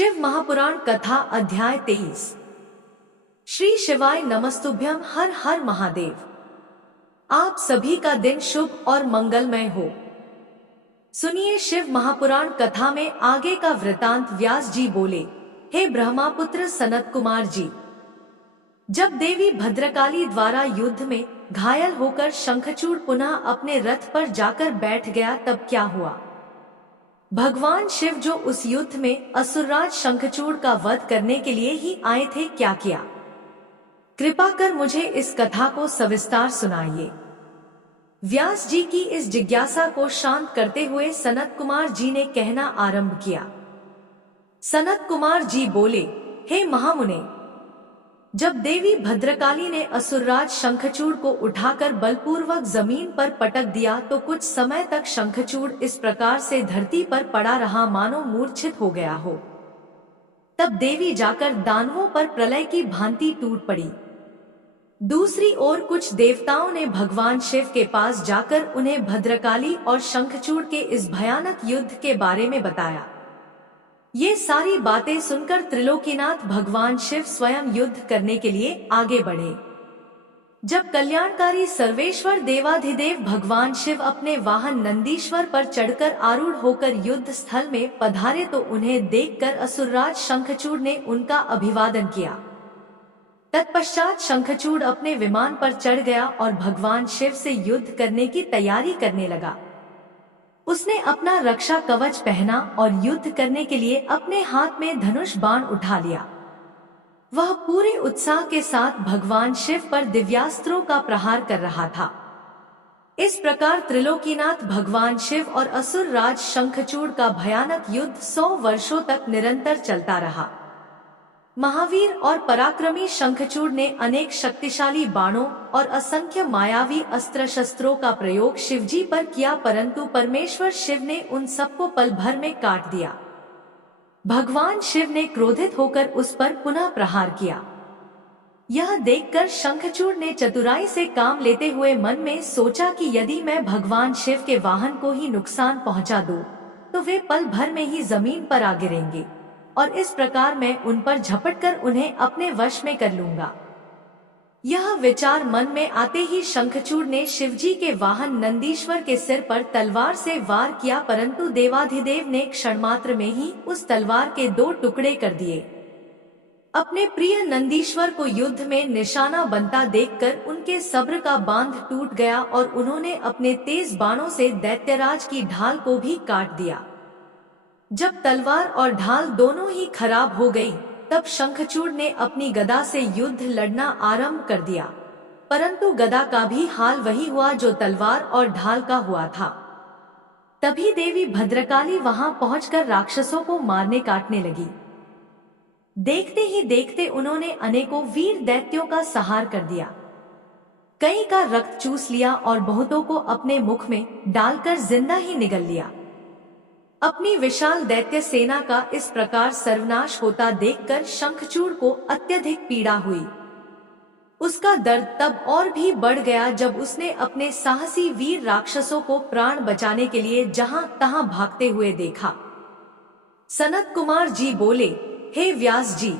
शिव महापुराण कथा अध्याय 23। श्री शिवाय नमस्तुभ्यम। हर हर महादेव। आप सभी का दिन शुभ और मंगलमय हो। सुनिए शिव महापुराण कथा में आगे का वृतांत। व्यास जी बोले, हे ब्रह्मापुत्र सनत कुमार जी, जब देवी भद्रकाली द्वारा युद्ध में घायल होकर शंखचूड़ पुनः अपने रथ पर जाकर बैठ गया, तब क्या हुआ? भगवान शिव जो उस युद्ध में असुरराज शंखचूड़ का वध करने के लिए ही आए थे, क्या किया? कृपा कर मुझे इस कथा को सविस्तार सुनाइए। व्यास जी की इस जिज्ञासा को शांत करते हुए सनत कुमार जी ने कहना आरंभ किया। सनत कुमार जी बोले, हे महामुने, जब देवी भद्रकाली ने असुरराज शंखचूड़ को उठाकर बलपूर्वक जमीन पर पटक दिया तो कुछ समय तक शंखचूड़ इस प्रकार से धरती पर पड़ा रहा मानो मूर्छित हो गया हो। तब देवी जाकर दानवों पर प्रलय की भांति टूट पड़ी। दूसरी ओर कुछ देवताओं ने भगवान शिव के पास जाकर उन्हें भद्रकाली और शंखचूड़ के इस भयानक युद्ध के बारे में बताया। ये सारी बातें सुनकर त्रिलोकीनाथ भगवान शिव स्वयं युद्ध करने के लिए आगे बढ़े। जब कल्याणकारी सर्वेश्वर देवाधिदेव भगवान शिव अपने वाहन नंदीश्वर पर चढ़कर आरूढ़ होकर युद्ध स्थल में पधारे तो उन्हें देखकर असुरराज शंखचूड़ ने उनका अभिवादन किया। तत्पश्चात शंखचूड़ अपने विमान पर चढ़ गया और भगवान शिव से युद्ध करने की तैयारी करने लगा। उसने अपना रक्षा कवच पहना और युद्ध करने के लिए अपने हाथ में धनुष बाण उठा लिया। वह पूरे उत्साह के साथ भगवान शिव पर दिव्यास्त्रों का प्रहार कर रहा था। इस प्रकार त्रिलोकीनाथ भगवान शिव और असुर राज शंखचूड़ का भयानक युद्ध 100 वर्षों तक निरंतर चलता रहा। महावीर और पराक्रमी शंखचूड़ ने अनेक शक्तिशाली बाणों और असंख्य मायावी अस्त्र शस्त्रों का प्रयोग शिवजी पर किया, परंतु परमेश्वर शिव ने उन सबको पल भर में काट दिया। भगवान शिव ने क्रोधित होकर उस पर पुनः प्रहार किया। यह देखकर शंखचूड़ ने चतुराई से काम लेते हुए मन में सोचा कि यदि मैं भगवान शिव के वाहन को ही नुकसान पहुंचा दूं, तो वे पल भर में ही जमीन पर आ गिरेंगे और इस प्रकार मैं उन पर झपटकर उन्हें अपने वश में कर लूंगा। यह विचार मन में आते ही शंखचूड़ ने शिवजी के वाहन नंदीश्वर के सिर पर तलवार से वार किया, परंतु देवाधिदेव ने क्षणमात्र में ही उस तलवार के 2 टुकड़े कर दिए। अपने प्रिय नंदीश्वर को युद्ध में निशाना बनता देखकर उनके सब्र का बांध टूट गया और उन्होंने अपने तेज बाणों से दैत्यराज की ढाल को भी काट दिया। जब तलवार और ढाल दोनों ही खराब हो गई, तब शंखचूड़ ने अपनी गदा से युद्ध लड़ना आरंभ कर दिया, परंतु गदा का भी हाल वही हुआ जो तलवार और ढाल का हुआ था। तभी देवी भद्रकाली वहां पहुंचकर राक्षसों को मारने काटने लगी। देखते ही देखते उन्होंने अनेकों वीर दैत्यों का संहार कर दिया। कई का रक्त चूस लिया और बहुतों को अपने मुख में डालकर जिंदा ही निगल लिया। अपनी विशाल दैत्य सेना का इस प्रकार सर्वनाश होता देखकर शंखचूड़ को अत्यधिक पीड़ा हुई। उसका दर्द तब और भी बढ़ गया जब उसने अपने साहसी वीर राक्षसों को प्राण बचाने के लिए जहां तहां भागते हुए देखा। सनत कुमार जी बोले, हे व्यास जी,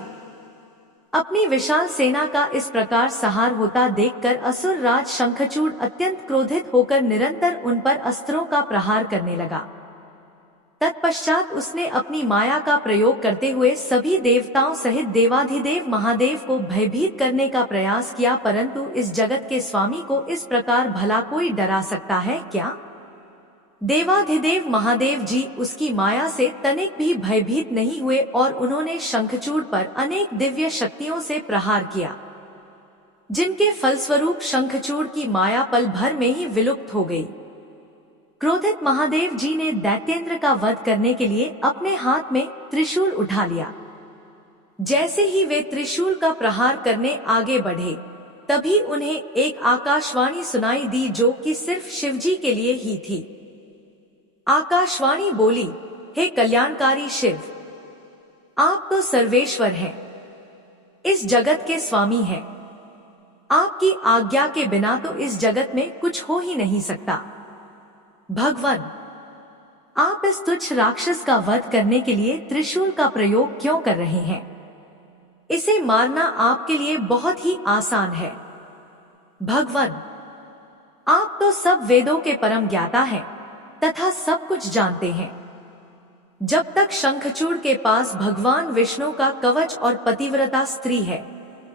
अपनी विशाल सेना का इस प्रकार संहार होता देखकर असुर राज शंखचूड़ अत्यंत क्रोधित होकर निरंतर उन पर अस्त्रों का प्रहार करने लगा। तत्पश्चात उसने अपनी माया का प्रयोग करते हुए सभी देवताओं सहित देवाधिदेव महादेव को भयभीत करने का प्रयास किया, परंतु इस जगत के स्वामी को इस प्रकार भला कोई डरा सकता है क्या? देवाधिदेव महादेव जी उसकी माया से तनिक भी भयभीत नहीं हुए और उन्होंने शंखचूड़ पर अनेक दिव्य शक्तियों से प्रहार किया, जिनके फलस्वरूप शंखचूड़ की माया पल भर में ही विलुप्त हो गई। क्रोधित महादेव जी ने दैत्येंद्र का वध करने के लिए अपने हाथ में त्रिशूल उठा लिया। जैसे ही वे त्रिशूल का प्रहार करने आगे बढ़े, तभी उन्हें एक आकाशवाणी सुनाई दी जो कि सिर्फ शिवजी के लिए ही थी। आकाशवाणी बोली, हे कल्याणकारी शिव, आप तो सर्वेश्वर हैं, इस जगत के स्वामी हैं। आपकी आज्ञा के बिना तो इस जगत में कुछ हो ही नहीं सकता। भगवान, आप इस तुच्छ राक्षस का वध करने के लिए त्रिशूल का प्रयोग क्यों कर रहे हैं? इसे मारना आपके लिए बहुत ही आसान है। भगवान, आप तो सब वेदों के परम ज्ञाता हैं तथा सब कुछ जानते हैं। जब तक शंखचूड़ के पास भगवान विष्णु का कवच और पतिव्रता स्त्री है,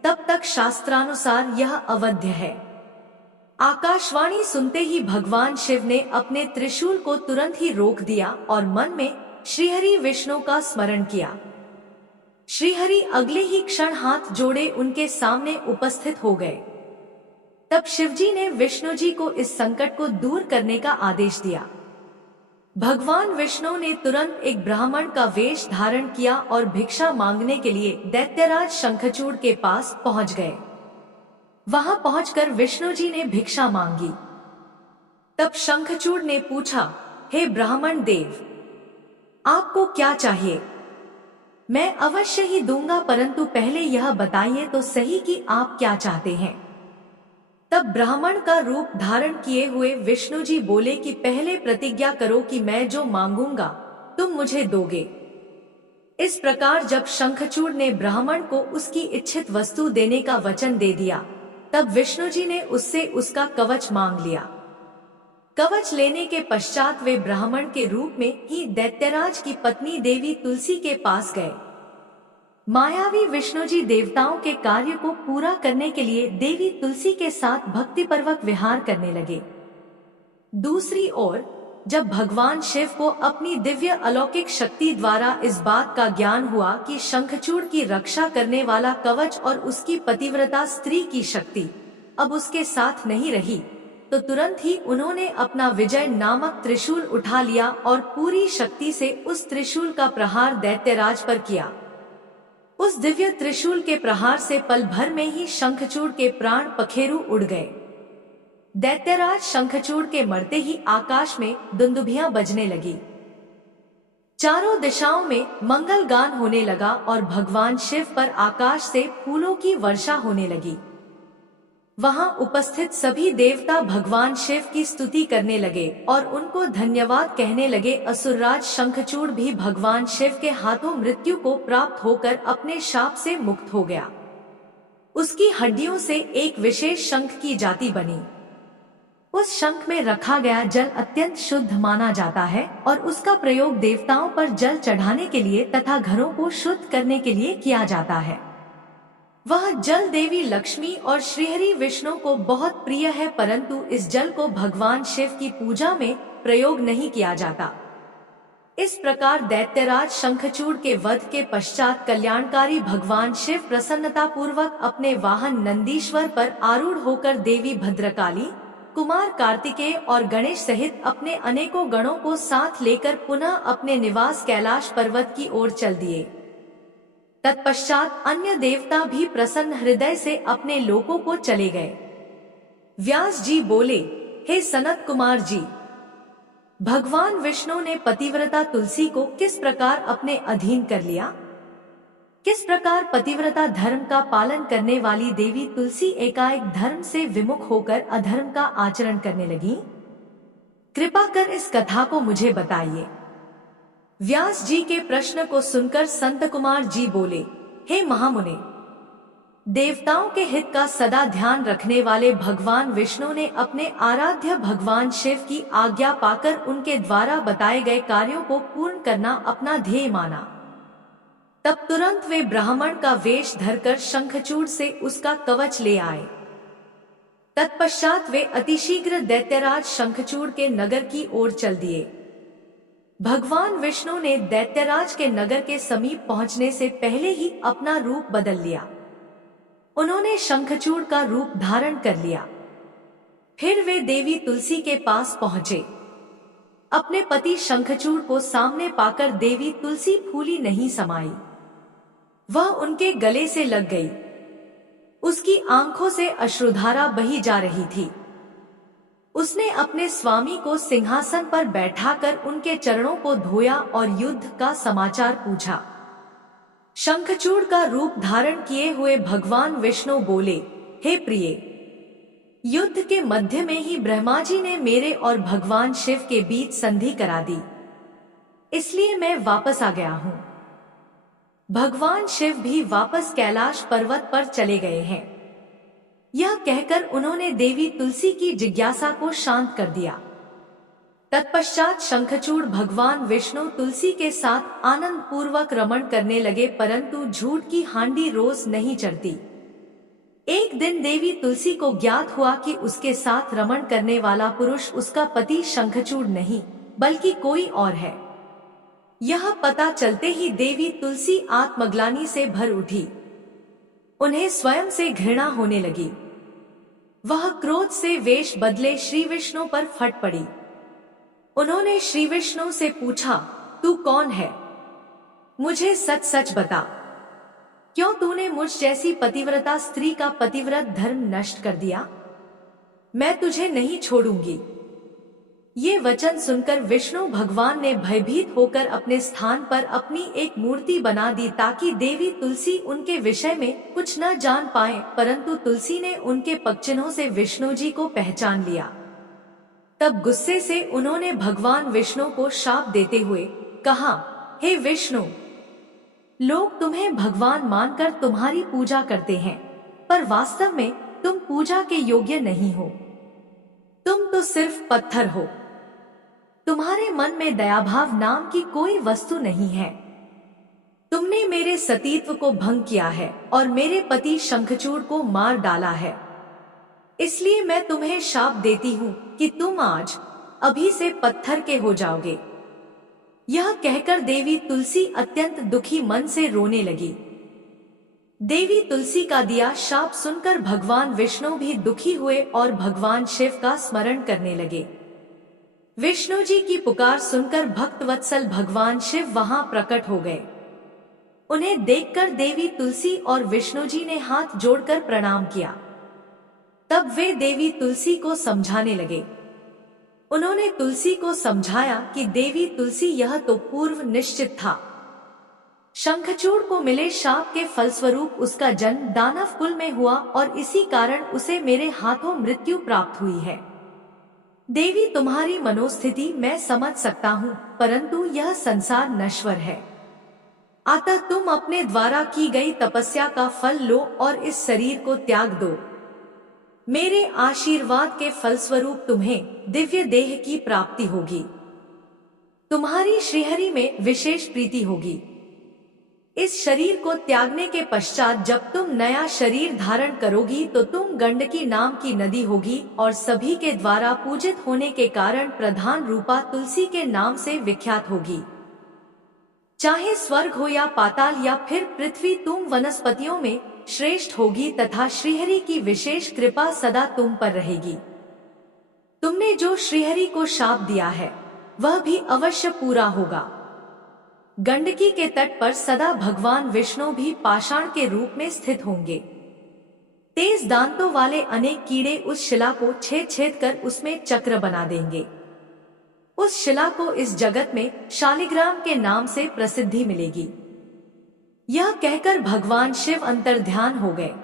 तब तक शास्त्रानुसार यह अवध्य है। आकाशवाणी सुनते ही भगवान शिव ने अपने त्रिशूल को तुरंत ही रोक दिया और मन में श्रीहरि विष्णु का स्मरण किया। श्रीहरि अगले ही क्षण हाथ जोड़े उनके सामने उपस्थित हो गए। तब शिवजी ने विष्णु जी को इस संकट को दूर करने का आदेश दिया। भगवान विष्णु ने तुरंत एक ब्राह्मण का वेश धारण किया और भिक्षा मांगने के लिए दैत्यराज शंखचूड़ के पास पहुंच गए। वहां पहुंचकर विष्णु जी ने भिक्षा मांगी। तब शंखचूड़ ने पूछा, हे ब्राह्मण देव, आपको क्या चाहिए? मैं अवश्य ही दूंगा, परंतु पहले यह बताइए तो सही कि आप क्या चाहते हैं। तब ब्राह्मण का रूप धारण किए हुए विष्णु जी बोले कि पहले प्रतिज्ञा करो कि मैं जो मांगूंगा तुम मुझे दोगे। इस प्रकार जब शंखचूड़ ने ब्राह्मण को उसकी इच्छित वस्तु देने का वचन दे दिया, तब विष्णु जी ने उससे उसका कवच मांग लिया। कवच लेने के पश्चात वे ब्राह्मण के रूप में ही दैत्यराज की पत्नी देवी तुलसी के पास गए। मायावी विष्णु जी देवताओं के कार्य को पूरा करने के लिए देवी तुलसी के साथ भक्तिपूर्वक विहार करने लगे। दूसरी ओर जब भगवान शिव को अपनी दिव्य अलौकिक शक्ति द्वारा इस बात का ज्ञान हुआ कि शंखचूड़ की रक्षा करने वाला कवच और उसकी पतिव्रता स्त्री की शक्ति अब उसके साथ नहीं रही, तो तुरंत ही उन्होंने अपना विजय नामक त्रिशूल उठा लिया और पूरी शक्ति से उस त्रिशूल का प्रहार दैत्यराज पर किया। उस दिव्य त्रिशूल के प्रहार से पल भर में ही शंखचूड़ के प्राण पखेरु उड़ गए। दैत्यराज शंखचूड़ के मरते ही आकाश में दुंदुभियां बजने लगी। चारों दिशाओं में मंगल गान होने लगा और भगवान शिव पर आकाश से फूलों की वर्षा होने लगी। वहां उपस्थित सभी देवता भगवान शिव की स्तुति करने लगे और उनको धन्यवाद कहने लगे। असुरराज शंखचूड़ भी भगवान शिव के हाथों मृत्यु को प्राप्त होकर अपने शाप से मुक्त हो गया। उसकी हड्डियों से एक विशेष शंख की जाति बनी। उस शंख में रखा गया जल अत्यंत शुद्ध माना जाता है और उसका प्रयोग देवताओं पर जल चढ़ाने के लिए तथा घरों को शुद्ध करने के लिए किया जाता है। वह जल देवी लक्ष्मी और श्रीहरि विष्णु को बहुत प्रिय है, परंतु इस जल को भगवान शिव की पूजा में प्रयोग नहीं किया जाता। इस प्रकार दैत्यराज शंखचूड़ के वध के पश्चात कल्याणकारी भगवान शिव प्रसन्नता पूर्वक अपने वाहन नंदीश्वर पर आरूढ़ होकर देवी भद्रकाली, कुमार कार्तिकेय और गणेश सहित अपने अनेकों गणों को साथ लेकर पुनः अपने निवास कैलाश पर्वत की ओर चल दिए। तत्पश्चात अन्य देवता भी प्रसन्न हृदय से अपने लोकों को चले गए। व्यास जी बोले, हे सनत कुमार जी, भगवान विष्णु ने पतिव्रता तुलसी को किस प्रकार अपने अधीन कर लिया? किस प्रकार पतिव्रता धर्म का पालन करने वाली देवी तुलसी एकाएक धर्म से विमुख होकर अधर्म का आचरण करने लगी? कृपा कर इस कथा को मुझे बताइए। व्यास जी के प्रश्न को सुनकर संत कुमार जी बोले, हे महामुने, देवताओं के हित का सदा ध्यान रखने वाले भगवान विष्णु ने अपने आराध्य भगवान शिव की आज्ञा पाकर उनके द्वारा बताए गए कार्यों को पूर्ण करना अपना ध्येय माना। तब तुरंत वे ब्राह्मण का वेश धरकर शंखचूड़ से उसका कवच ले आए। तत्पश्चात वे अतिशीघ्र दैत्यराज शंखचूड़ के नगर की ओर चल दिए। भगवान विष्णु ने दैत्यराज के नगर के समीप पहुंचने से पहले ही अपना रूप बदल लिया। उन्होंने शंखचूड़ का रूप धारण कर लिया। फिर वे देवी तुलसी के पास पहुंचे। अपने पति शंखचूड़ को सामने पाकर देवी तुलसी फूली नहीं समाई। वह उनके गले से लग गई। उसकी आंखों से अश्रुधारा बही जा रही थी। उसने अपने स्वामी को सिंहासन पर बैठाकर उनके चरणों को धोया और युद्ध का समाचार पूछा। शंखचूड़ का रूप धारण किए हुए भगवान विष्णु बोले, हे प्रिय, युद्ध के मध्य में ही ब्रह्मा जी ने मेरे और भगवान शिव के बीच संधि करा दी। इसलिए मैं वापस आ गया हूँ। भगवान शिव भी वापस कैलाश पर्वत पर चले गए हैं। यह कहकर उन्होंने देवी तुलसी की जिज्ञासा को शांत कर दिया। तत्पश्चात शंखचूड़ भगवान विष्णु तुलसी के साथ आनंद पूर्वक रमण करने लगे, परंतु झूठ की हांडी रोज नहीं चढ़ती। एक दिन देवी तुलसी को ज्ञात हुआ कि उसके साथ रमण करने वाला पुरुष उसका पति शंखचूड़ नहीं बल्कि कोई और है। यह पता चलते ही देवी तुलसी आत्मग्लानि से भर उठी। उन्हें स्वयं से घृणा होने लगी। वह क्रोध से वेश बदले श्री विष्णु पर फट पड़ी। उन्होंने श्री विष्णु से पूछा, तू कौन है? मुझे सच सच बता। क्यों तूने मुझ जैसी पतिव्रता स्त्री का पतिव्रत धर्म नष्ट कर दिया? मैं तुझे नहीं छोड़ूंगी। ये वचन सुनकर विष्णु भगवान ने भयभीत होकर अपने स्थान पर अपनी एक मूर्ति बना दी ताकि देवी तुलसी उनके विषय में कुछ न जान पाए, परंतु तुलसी ने उनके पगचिन्हों से विष्णु जी को पहचान लिया। तब गुस्से से उन्होंने भगवान विष्णु को शाप देते हुए कहा, हे विष्णु, लोग तुम्हें भगवान मानकर तुम्हारी पूजा करते हैं, पर वास्तव में तुम पूजा के योग्य नहीं हो। तुम तो सिर्फ पत्थर हो। तुम्हारे मन में दयाभाव नाम की कोई वस्तु नहीं है। तुमने मेरे सतीत्व को भंग किया है और मेरे पति शंखचूड़ को मार डाला है। इसलिए मैं तुम्हें शाप देती हूँ कि तुम आज अभी से पत्थर के हो जाओगे। यह कहकर देवी तुलसी अत्यंत दुखी मन से रोने लगी। देवी तुलसी का दिया शाप सुनकर भगवान विष्णु भी दुखी हुए और भगवान शिव का स्मरण करने लगे। विष्णु जी की पुकार सुनकर भक्तवत्सल भगवान शिव वहां प्रकट हो गए। उन्हें देखकर देवी तुलसी और विष्णु जी ने हाथ जोड़कर प्रणाम किया। तब वे देवी तुलसी को समझाने लगे। उन्होंने तुलसी को समझाया कि देवी तुलसी, यह तो पूर्व निश्चित था। शंखचूड़ को मिले शाप के फलस्वरूप उसका जन्म दानव कुल में हुआ और इसी कारण उसे मेरे हाथों मृत्यु प्राप्त हुई है। देवी, तुम्हारी मनोस्थिति मैं समझ सकता हूँ, परंतु यह संसार नश्वर है। अतः तुम अपने द्वारा की गई तपस्या का फल लो और इस शरीर को त्याग दो। मेरे आशीर्वाद के फलस्वरूप तुम्हें दिव्य देह की प्राप्ति होगी। तुम्हारी श्रीहरि में विशेष प्रीति होगी। इस शरीर को त्यागने के पश्चात जब तुम नया शरीर धारण करोगी तो तुम गंडकी नाम की नदी होगी और सभी के द्वारा पूजित होने के कारण प्रधान रूपा तुलसी के नाम से विख्यात होगी। चाहे स्वर्ग हो या पाताल या फिर पृथ्वी, तुम वनस्पतियों में श्रेष्ठ होगी तथा श्रीहरि की विशेष कृपा सदा तुम पर रहेगी। तुमने जो श्रीहरि को शाप दिया है वह भी अवश्य पूरा होगा। गंडकी के तट पर सदा भगवान विष्णु भी पाषाण के रूप में स्थित होंगे। तेज दांतों वाले अनेक कीड़े उस शिला को छेद छेद कर उसमें चक्र बना देंगे। उस शिला को इस जगत में शालिग्राम के नाम से प्रसिद्धि मिलेगी। यह कहकर भगवान शिव अंतर्ध्यान हो गए।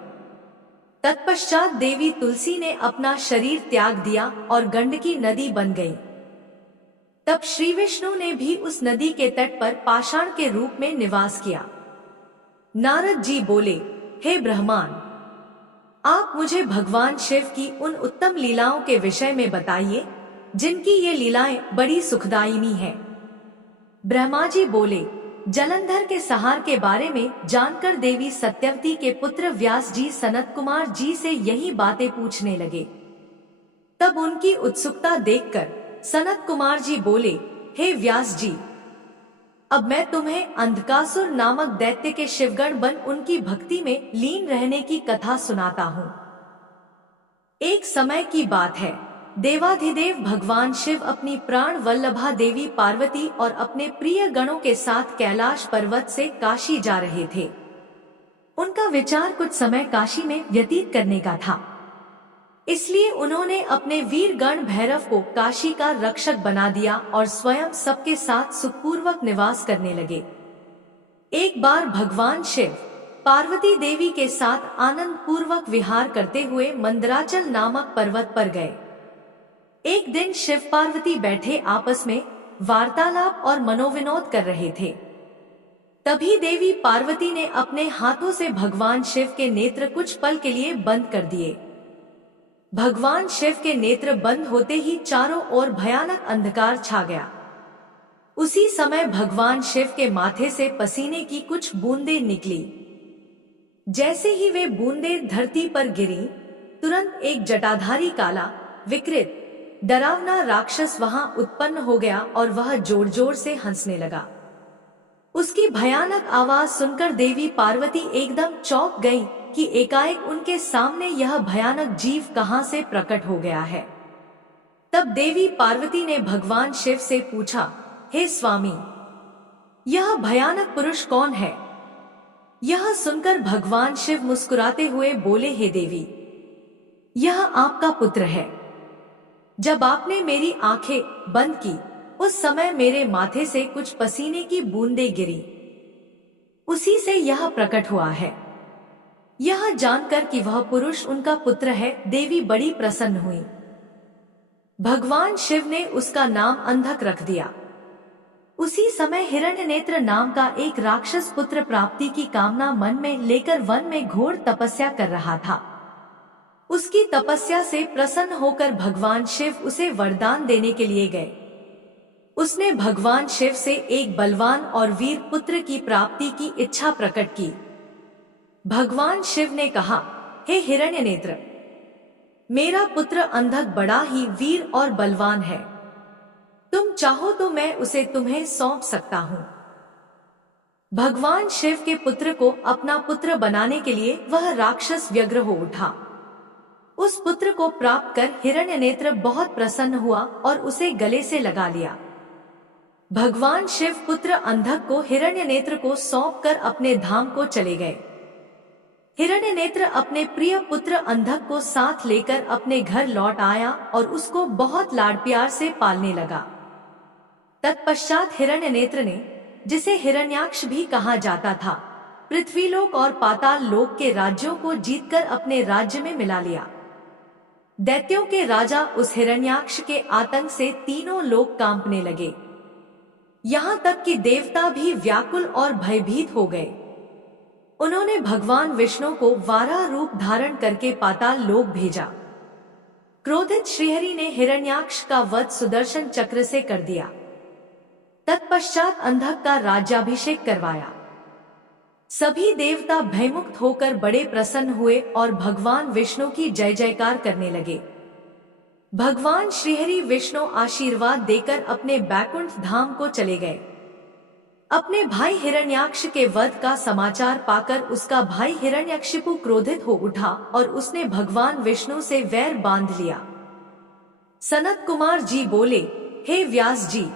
तत्पश्चात देवी तुलसी ने अपना शरीर त्याग दिया और गंडकी नदी बन गई। तब श्री विष्णु ने भी उस नदी के तट पर पाषाण के रूप में निवास किया। नारद जी बोले, हे ब्रह्मान, आप मुझे भगवान शिव की उन उत्तम लीलाओं के विषय में बताइए जिनकी ये लीलाएं बड़ी सुखदायिनी हैं। ब्रह्मा जी बोले, जलंधर के सहार के बारे में जानकर देवी सत्यवती के पुत्र व्यास जी सनत कुमार जी से यही बातें पूछने लगे। तब उनकी उत्सुकता देखकर सनत कुमार जी बोले, हे व्यास जी, अब मैं तुम्हें अंधकासुर नामक दैत्य के शिवगण बन उनकी भक्ति में लीन रहने की कथा सुनाता हूँ। एक समय की बात है, देवाधिदेव भगवान शिव अपनी प्राण वल्लभा देवी पार्वती और अपने प्रिय गणों के साथ कैलाश पर्वत से काशी जा रहे थे। उनका विचार कुछ समय काशी में व्यतीत करने का था, इसलिए उन्होंने अपने वीर गण भैरव को काशी का रक्षक बना दिया और स्वयं सबके साथ सुखपूर्वक निवास करने लगे। एक बार भगवान शिव पार्वती देवी के साथ आनंद पूर्वक विहार करते हुए मंदराचल नामक पर्वत पर गए। एक दिन शिव पार्वती बैठे आपस में वार्तालाप और मनोविनोद कर रहे थे। तभी देवी पार्वती ने अपने हाथों से भगवान शिव के नेत्र कुछ पल के लिए बंद कर दिए। भगवान शिव के नेत्र बंद होते ही चारों ओर भयानक अंधकार छा गया। उसी समय भगवान शिव के माथे से पसीने की कुछ बूंदें निकली। जैसे ही वे बूंदें धरती पर गिरी, तुरंत एक जटाधारी काला, विकृत, डरावना राक्षस वहां उत्पन्न हो गया और वह जोर जोर से हंसने लगा। उसकी भयानक आवाज सुनकर देवी पार्वती एकदम चौंक गई कि एकाएक उनके सामने यह भयानक जीव कहां से प्रकट हो गया है। तब देवी पार्वती ने भगवान शिव से पूछा, हे स्वामी, यह भयानक पुरुष कौन है? यह सुनकर भगवान शिव मुस्कुराते हुए बोले, हे देवी, यह आपका पुत्र है। जब आपने मेरी आंखें बंद की, उस समय मेरे माथे से कुछ पसीने की बूंदें गिरी, उसी से यह प्रकट हुआ है। यह जानकर कि वह पुरुष उनका पुत्र है, देवी बड़ी प्रसन्न हुई। भगवान शिव ने उसका नाम अंधक रख दिया। उसी समय हिरण्यनेत्र नाम का एक राक्षस पुत्र प्राप्ति की कामना मन में लेकर वन में घोर तपस्या कर रहा था। उसकी तपस्या से प्रसन्न होकर भगवान शिव उसे वरदान देने के लिए गए। उसने भगवान शिव से एक बलवान और वीर पुत्र की प्राप्ति की इच्छा प्रकट की। भगवान शिव ने कहा, हे हिरण्यनेत्र, मेरा पुत्र अंधक बड़ा ही वीर और बलवान है। तुम चाहो तो मैं उसे तुम्हें सौंप सकता हूँ। भगवान शिव के पुत्र को अपना पुत्र बनाने के लिए वह राक्षस व्यग्र हो उठा। उस पुत्र को प्राप्त कर हिरण्यनेत्र बहुत प्रसन्न हुआ और उसे गले से लगा लिया। भगवान शिव पुत्र अंधक को हिरण्यनेत्र को सौंपकर अपने धाम को चले गए। हिरण्यनेत्र अपने प्रिय पुत्र अंधक को साथ लेकर अपने घर लौट आया और उसको बहुत लाड़ प्यार से पालने लगा। तत्पश्चात हिरण्यनेत्र ने, जिसे हिरण्याक्ष भी कहा जाता था, पृथ्वीलोक और पाताल लोक के राज्यों को जीतकर अपने राज्य में मिला लिया। दैत्यों के राजा उस हिरण्याक्ष के आतंक से तीनों लोक कांपने लगे। यहाँ तक कि देवता भी व्याकुल और भयभीत हो गए। उन्होंने भगवान विष्णु को वाराह रूप धारण करके पाताल लोक भेजा। क्रोधित श्रीहरि ने हिरण्याक्ष का वध सुदर्शन चक्र से कर दिया। तत्पश्चात अंधक का राज्याभिषेक करवाया। सभी देवता भयमुक्त होकर बड़े प्रसन्न हुए और भगवान विष्णु की जय जयकार करने लगे। भगवान श्रीहरि विष्णु आशीर्वाद देकर अपने बैकुंठ धाम को चले गए। अपने भाई हिरण्याक्ष के वध का समाचार पाकर उसका भाई हिरण्यकशिपु क्रोधित हो उठा और उसने भगवान विष्णु से वैर बांध लिया। सनत कुमार जी बोले, हे व्यास जी,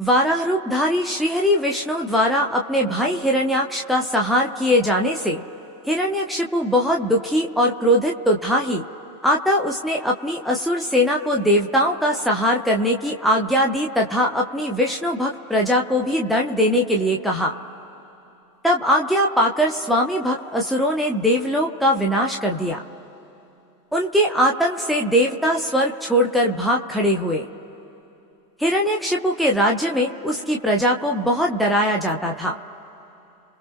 वाराह रूपधारी श्रीहरि विष्णु द्वारा अपने भाई हिरण्याक्ष का संहार किए जाने से हिरण्यकशिपु बहुत दुखी और क्रोधित तो था ही, अतः उसने अपनी असुर सेना को देवताओं का संहार करने की आज्ञा दी तथा अपनी विष्णु भक्त प्रजा को भी दंड देने के लिए कहा। तब आज्ञा पाकर स्वामी भक्त असुरों ने देवलोक का विनाश कर दिया। उनके आतंक से देवता स्वर्ग छोड़कर भाग खड़े हुए। हिरण्यकशिपु के राज्य में उसकी प्रजा को बहुत डराया जाता था।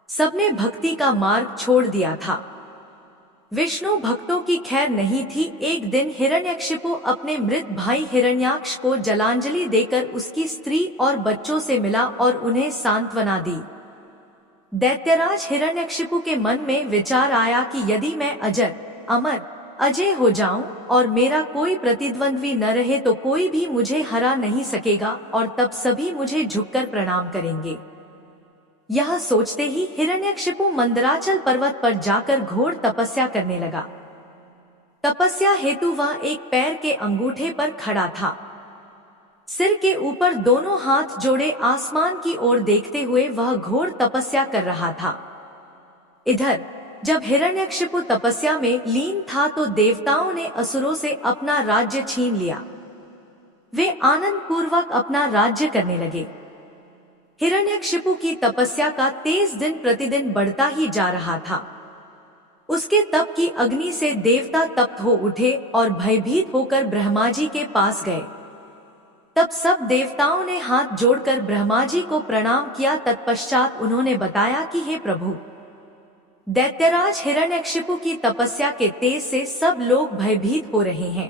सबने भक्ति का मार्ग छोड़ दिया था। विष्णु भक्तों की खैर नहीं थी। एक दिन हिरण्यकशिपु अपने मृत भाई हिरण्याक्ष को जलांजलि देकर उसकी स्त्री और बच्चों से मिला और उन्हें सांत्वना दी। दैत्यराज हिरण्यकशिपु के मन में विचार आया कि यदि मैं अजर, अमर, अजय हो जाऊं और मेरा कोई प्रतिद्वंद्वी न रहे तो कोई भी मुझे हरा नहीं सकेगा और तब सभी मुझे झुककर प्रणाम करेंगे। यह सोचते ही हिरण्यकशिपु मंदराचल पर्वत पर जाकर घोर तपस्या करने लगा। तपस्या हेतु वह एक पैर के अंगूठे पर खड़ा था। सिर के ऊपर दोनों हाथ जोड़े आसमान की ओर देखते हुए वह घोर तपस्या कर रहा था। इधर जब हिरण्यकशिपु तपस्या में लीन था तो देवताओं ने असुरों से अपना राज्य छीन लिया। वे आनंद पूर्वक अपना राज्य करने लगे। हिरण्यकशिपु की तपस्या का तेज दिन प्रतिदिन बढ़ता ही जा रहा था। उसके तप की अग्नि से देवता तप्त हो उठे और भयभीत होकर ब्रह्मा जी के पास गए। तब सब देवताओं ने हाथ जोड़कर ब्रह्मा जी को प्रणाम किया। तत्पश्चात उन्होंने बताया कि हे प्रभु, दैत्यराज हिरण्यकशिपु की तपस्या के तेज से सब लोग भयभीत हो रहे हैं।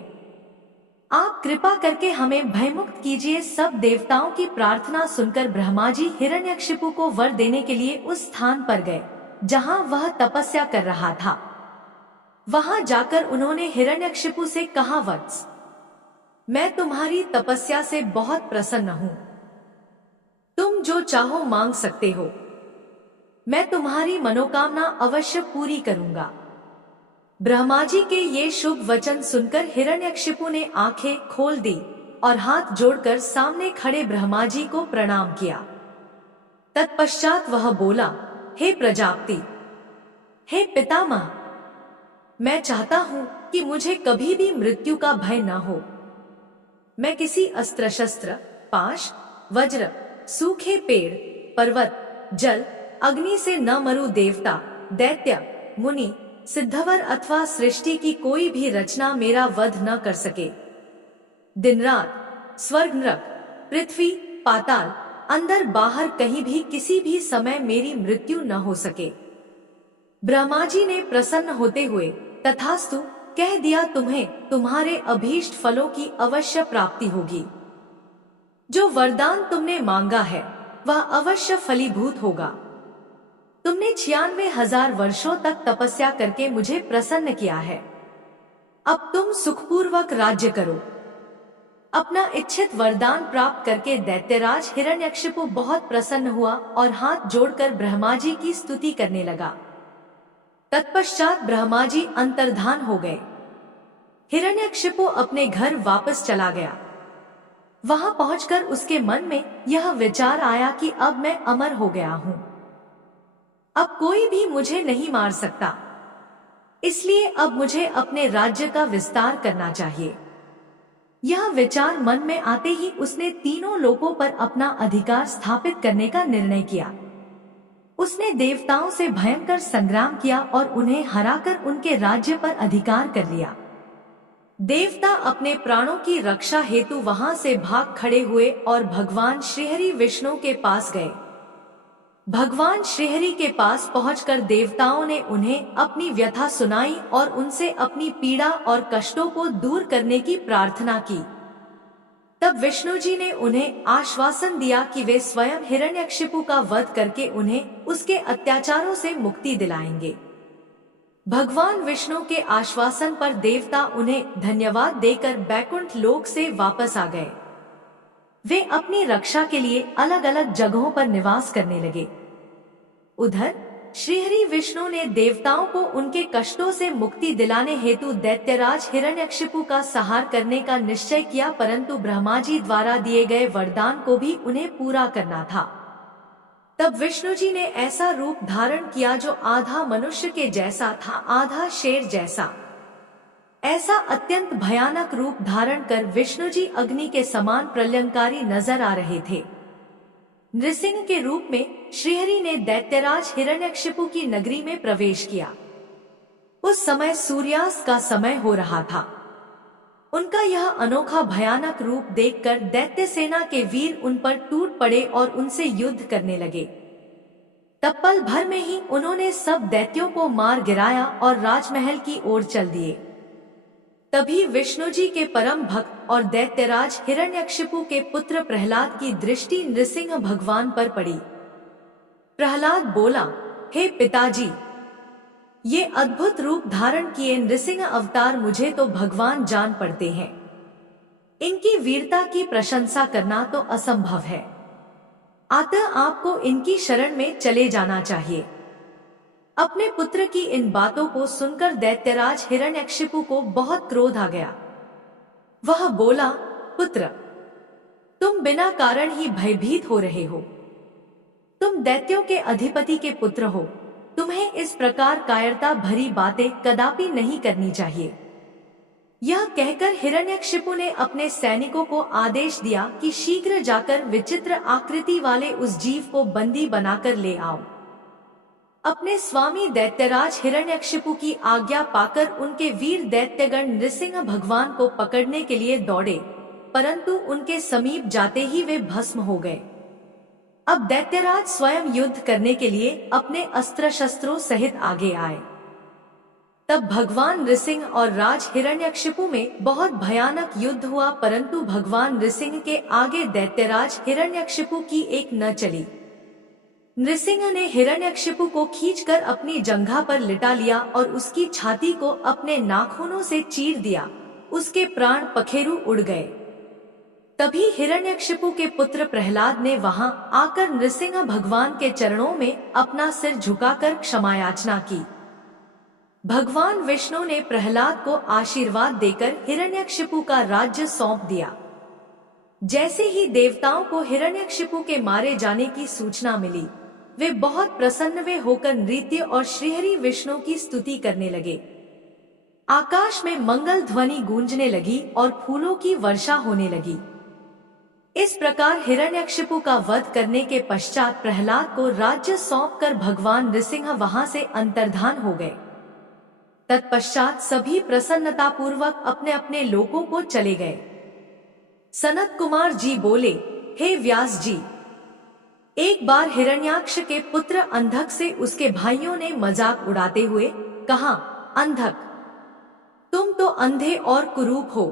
आप कृपा करके हमें भयमुक्त कीजिए। सब देवताओं की प्रार्थना सुनकर ब्रह्मा जी हिरण्यकशिपु को वर देने के लिए उस स्थान पर गए जहां वह तपस्या कर रहा था। वहां जाकर उन्होंने हिरण्यकशिपु से कहा, वत्स, मैं तुम्हारी तपस्या से बहुत प्रसन्न हूं। तुम जो चाहो मांग सकते हो। मैं तुम्हारी मनोकामना अवश्य पूरी करूंगा। ब्रह्मा जी के ये शुभ वचन सुनकर हिरण्यकशिपु ने आंखें खोल दी और हाथ जोड़कर सामने खड़े ब्रह्मा जी को प्रणाम किया। तत्पश्चात वह बोला, हे प्रजापति, हे पितामह, मैं चाहता हूं कि मुझे कभी भी मृत्यु का भय न हो। मैं किसी अस्त्र शस्त्र, पाश, वज्र, सूखे पेड़, पर्वत, जल, अग्नि से न मरूं। देवता, दैत्य, मुनि, सिद्धवर अथवा सृष्टि की कोई भी रचना मेरा वध न कर सके। दिन रात, स्वर्ग नरक, पृथ्वी, पाताल, अंदर बाहर कहीं भी किसी भी समय मेरी मृत्यु न हो सके। ब्रह्मा जी ने प्रसन्न होते हुए तथास्तु कह दिया। तुम्हें तुम्हारे अभीष्ट फलों की अवश्य प्राप्ति होगी। जो वरदान तुमने मांगा है वह अवश्य फलीभूत होगा। तुमने 96,000 वर्षों तक तपस्या करके मुझे प्रसन्न किया है। अब तुम सुखपूर्वक राज्य करो। अपना इच्छित वरदान प्राप्त करके दैत्यराज हिरण्यकशिपु बहुत प्रसन्न हुआ और हाथ जोड़कर ब्रह्मा जी की स्तुति करने लगा। तत्पश्चात ब्रह्मा जी अंतर्धान हो गए। हिरण्यकशिपु अपने घर वापस चला गया। वहां पहुंचकर उसके मन में यह विचार आया कि अब मैं अमर हो गया हूं। अब कोई भी मुझे नहीं मार सकता, इसलिए अब मुझे अपने राज्य का विस्तार करना चाहिए। यह विचार मन में आते ही उसने तीनों लोकों पर अपना अधिकार स्थापित करने का निर्णय किया। उसने देवताओं से भयंकर संग्राम किया और उन्हें हराकर उनके राज्य पर अधिकार कर लिया। देवता अपने प्राणों की रक्षा हेतु वहां से भाग खड़े हुए और भगवान श्रीहरि विष्णु के पास गए। भगवान श्रीहरि के पास पहुंचकर देवताओं ने उन्हें अपनी व्यथा सुनाई और उनसे अपनी पीड़ा और कष्टों को दूर करने की प्रार्थना की। तब विष्णु जी ने उन्हें आश्वासन दिया कि वे स्वयं हिरण्यकशिपु का वध करके उन्हें उसके अत्याचारों से मुक्ति दिलाएंगे। भगवान विष्णु के आश्वासन पर देवता उन्हें धन्यवाद देकर बैकुंठ लोक से वापस आ गए। वे अपनी रक्षा के लिए अलग अलग जगहों पर निवास करने लगे। उधर श्रीहरि विष्णु ने देवताओं को उनके कष्टों से मुक्ति दिलाने हेतु दैत्यराज हिरण्यकशिपु का संहार करने का निश्चय किया, परंतु ब्रह्मा जी द्वारा दिए गए वरदान को भी उन्हें पूरा करना था। तब विष्णु जी ने ऐसा रूप धारण किया जो आधा मनुष्य के जैसा था, आधा शेर जैसा। ऐसा अत्यंत भयानक रूप धारण कर विष्णु जी अग्नि के समान प्रलयंकारी नजर आ रहे थे। नृसिंह के रूप में श्रीहरि ने दैत्यराज हिरण्यकशिपु की नगरी में प्रवेश किया। उस समय सूर्यास्त का समय हो रहा था। उनका यह अनोखा भयानक रूप देखकर दैत्य सेना के वीर उन पर टूट पड़े और उनसे युद्ध करने लगे। तब पल भर में ही उन्होंने सब दैत्यों को मार गिराया और राजमहल की ओर चल दिए। तभी विष्णु जी के परम भक्त और दैत्यराज हिरण्यकशिपु के पुत्र प्रहलाद की दृष्टि नृसिंह भगवान पर पड़ी। प्रहलाद बोला, हे पिताजी, ये अद्भुत रूप धारण किए नृसिंह अवतार मुझे तो भगवान जान पड़ते हैं। इनकी वीरता की प्रशंसा करना तो असंभव है। अतः आपको इनकी शरण में चले जाना चाहिए। अपने पुत्र की इन बातों को सुनकर दैत्यराज हिरण्यकशिपु को बहुत क्रोध आ गया। वह बोला, पुत्र, तुम बिना कारण ही भयभीत हो रहे हो। तुम दैत्यों के अधिपति के पुत्र हो। तुम्हें इस प्रकार कायरता भरी बातें कदापि नहीं करनी चाहिए। यह कहकर हिरण्यकशिपु ने अपने सैनिकों को आदेश दिया कि शीघ्र जाकर विचित्र आकृति वाले उस जीव को बंदी बनाकर ले आओ। अपने स्वामी दैत्यराज हिरण्यकशिपु की आज्ञा पाकर उनके वीर दैत्यगण नृसिंह भगवान को पकड़ने के लिए दौड़े, परंतु उनके समीप जाते ही वे भस्म हो गए। अब दैत्यराज स्वयं युद्ध करने के लिए अपने अस्त्र शस्त्रों सहित आगे आए। तब भगवान नृसिंह और राज हिरण्यकशिपु में बहुत भयानक युद्ध हुआ, परंतु भगवान नृसिंह के आगे दैत्यराज हिरण्यकशिपु की एक न चली। नृसिंह ने हिरण्यकशिपु को खींचकर अपनी जंघा पर लिटा लिया और उसकी छाती को अपने नाखूनों से चीर दिया। उसके प्राण पखेरु उड़ गए। तभी हिरण्यकशिपु के पुत्र प्रहलाद ने वहां आकर नृसिंह भगवान के चरणों में अपना सिर झुकाकर क्षमायाचना की। भगवान विष्णु ने प्रहलाद को आशीर्वाद देकर हिरण्यकशिपु का राज्य सौंप दिया। जैसे ही देवताओं को हिरण्यकशिपु के मारे जाने की सूचना मिली, वे बहुत प्रसन्न होकर नृत्य और श्रीहरि विष्णु की स्तुति करने लगे। आकाश में मंगल ध्वनि गूंजने लगी और फूलों की वर्षा होने लगी। इस प्रकार हिरण्यकशिपु का वध करने के पश्चात प्रहलाद को राज्य सौंपकर भगवान नृसिंह वहां से अंतर्धान हो गए। तत्पश्चात सभी प्रसन्नता पूर्वक अपने अपने लोकों को चले गए। सनत कुमार जी बोले, हे व्यास जी, एक बार हिरण्याक्ष के पुत्र अंधक से उसके भाइयों ने मजाक उड़ाते हुए कहा, अंधक, तुम तो अंधे और कुरूप हो,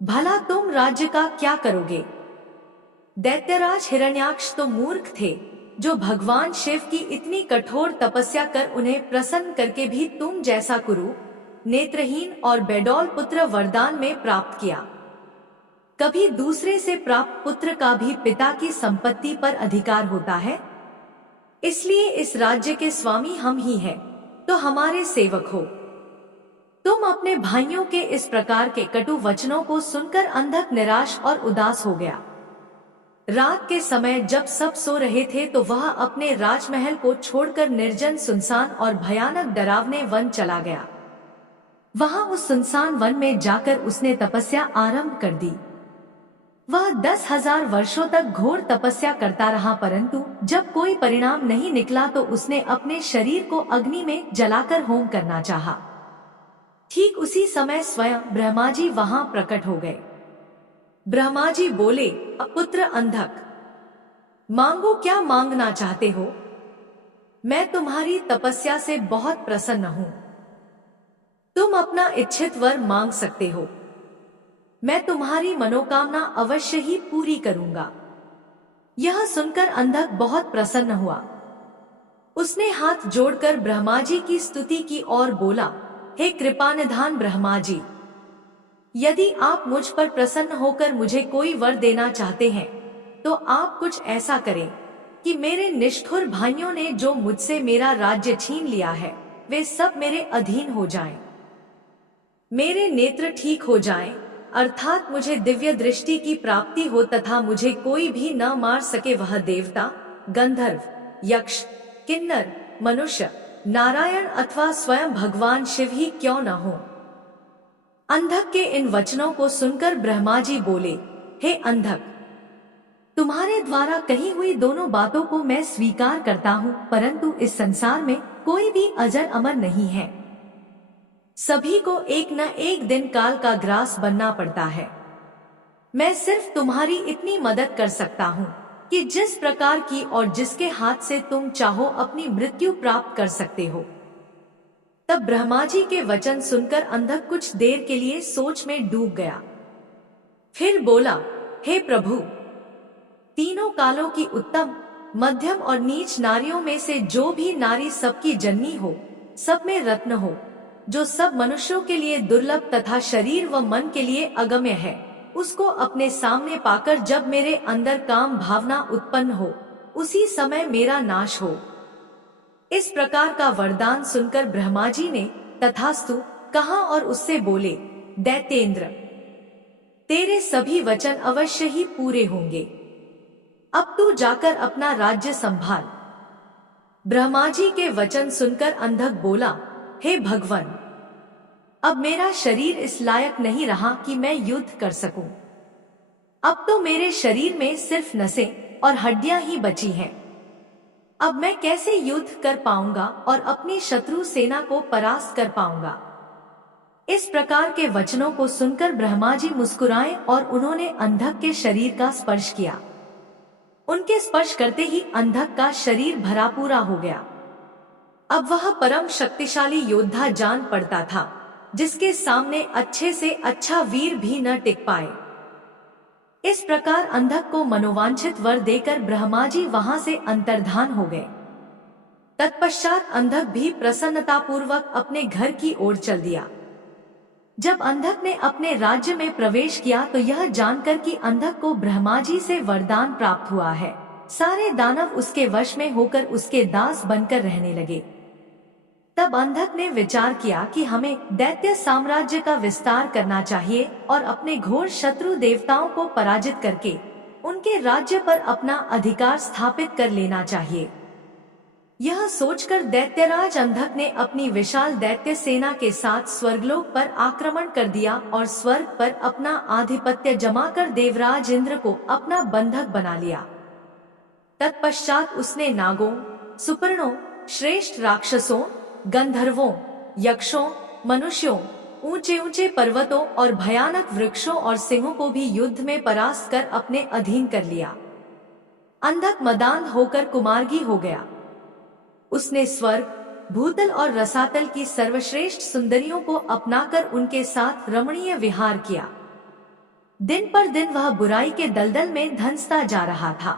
भला तुम राज्य का क्या करोगे? दैत्यराज हिरण्याक्ष तो मूर्ख थे, जो भगवान शिव की इतनी कठोर तपस्या कर उन्हें प्रसन्न करके भी तुम जैसा कुरूप, नेत्रहीन और बेडौल पुत्र वरदान में प्राप्त किया। कभी दूसरे से प्राप्त पुत्र का भी पिता की संपत्ति पर अधिकार होता है। इसलिए इस राज्य के स्वामी हम ही हैं, तो हमारे सेवक हो। तुम अपने भाइयों के इस प्रकार के कटु वचनों को सुनकर अंधक निराश और उदास हो गया। रात के समय जब सब सो रहे थे तो वह अपने राजमहल को छोड़कर निर्जन, सुनसान और भयानक डरावने वन चला गया। वहां उस सुनसान वन में जाकर उसने तपस्या आरंभ कर दी। वह 10,000 वर्षों तक घोर तपस्या करता रहा, परंतु जब कोई परिणाम नहीं निकला तो उसने अपने शरीर को अग्नि में जलाकर होम करना चाहा। ठीक उसी समय स्वयं ब्रह्मा जी वहां प्रकट हो गए। ब्रह्मा जी बोले, पुत्र अंधक, मांगो, क्या मांगना चाहते हो? मैं तुम्हारी तपस्या से बहुत प्रसन्न हूं। तुम अपना इच्छित वर मांग सकते हो। मैं तुम्हारी मनोकामना अवश्य ही पूरी करूंगा। यह सुनकर अंधक बहुत प्रसन्न हुआ। उसने हाथ जोड़कर ब्रह्मा जी की स्तुति की और बोला, हे कृपानिधान ब्रह्मा जी, यदि आप मुझ पर प्रसन्न होकर मुझे कोई वर देना चाहते हैं तो आप कुछ ऐसा करें कि मेरे निष्ठुर भाइयों ने जो मुझसे मेरा राज्य छीन लिया है वे सब मेरे अधीन हो जाएं। मेरे नेत्र ठीक हो जाएं, अर्थात मुझे दिव्य दृष्टि की प्राप्ति हो तथा मुझे कोई भी न मार सके, वह देवता, गंधर्व, यक्ष, किन्नर, मनुष्य, नारायण अथवा स्वयं भगवान शिव ही क्यों न हो। अंधक के इन वचनों को सुनकर ब्रह्मा जी बोले, हे अंधक, तुम्हारे द्वारा कही हुई दोनों बातों को मैं स्वीकार करता हूँ, परंतु इस संसार में कोई भी अजर अमर नहीं है। सभी को एक न एक दिन काल का ग्रास बनना पड़ता है। मैं सिर्फ तुम्हारी इतनी मदद कर सकता हूँ कि जिस प्रकार की और जिसके हाथ से तुम चाहो अपनी मृत्यु प्राप्त कर सकते हो। तब ब्रह्मा जी के वचन सुनकर अंधक कुछ देर के लिए सोच में डूब गया। फिर बोला, हे प्रभु, तीनों कालों की उत्तम, मध्यम और नीच नारियों में से जो भी नारी सबकी जननी हो, सब में रत्न हो, जो सब मनुष्यों के लिए दुर्लभ तथा शरीर व मन के लिए अगम्य है, उसको अपने सामने पाकर जब मेरे अंदर काम भावना उत्पन्न हो, उसी समय मेरा नाश हो। इस प्रकार का वरदान सुनकर ब्रह्मा जी ने तथास्तु कहा और उससे बोले, दैत्येंद्र, तेरे सभी वचन अवश्य ही पूरे होंगे। अब तू जाकर अपना राज्य संभाल। ब्रह्मा जी के वचन सुनकर अंधक बोला, हे भगवान, अब मेरा शरीर इस लायक नहीं रहा कि मैं युद्ध कर सकूं। अब तो मेरे शरीर में सिर्फ नसें और हड्डियां ही बची हैं। अब मैं कैसे युद्ध कर पाऊंगा और अपनी शत्रु सेना को परास्त कर पाऊंगा। इस प्रकार के वचनों को सुनकर ब्रह्मा जी मुस्कुराए और उन्होंने अंधक के शरीर का स्पर्श किया। उनके स्पर्श करते ही अंधक का शरीर भरा पूरा हो गया। अब वह परम शक्तिशाली योद्धा जान पड़ता था, जिसके सामने अच्छे से अच्छा वीर भी न टिक पाए। इस प्रकार अंधक को मनोवांछित वर देकर ब्रह्मा जी वहां से अंतर्धान हो गए। तत्पश्चात अंधक भी प्रसन्नतापूर्वक अपने घर की ओर चल दिया। जब अंधक ने अपने राज्य में प्रवेश किया तो यह जानकर कि अंधक को ब्रह्मा जी से वरदान प्राप्त हुआ है, सारे दानव उसके वश में होकर उसके दास बनकर रहने लगे। तब अंधक ने विचार किया कि हमें दैत्य साम्राज्य का विस्तार करना चाहिए और अपने घोर शत्रु देवताओं को पराजित करके उनके राज्य पर अपना अधिकार स्थापित कर लेना चाहिए। यह सोचकर दैत्यराज अंधक ने अपनी विशाल दैत्य सेना के साथ स्वर्गलोक पर आक्रमण कर दिया और स्वर्ग पर अपना आधिपत्य जमाकर देवराज इंद्र को अपना बंधक बना लिया। तत्पश्चात उसने नागों, सुपर्णों, श्रेष्ठ राक्षसों, गंधर्वों, यक्षों, मनुष्यों, ऊंचे ऊंचे पर्वतों और भयानक वृक्षों और सिंहों को भी युद्ध में परास्त कर अपने अधीन कर लिया। अंधक मदान होकर कुमार्गी हो गया। उसने स्वर्ग, भूतल और रसातल की सर्वश्रेष्ठ सुंदरियों को अपनाकर उनके साथ रमणीय विहार किया। दिन पर दिन वह बुराई के दलदल में धंसता जा रहा था।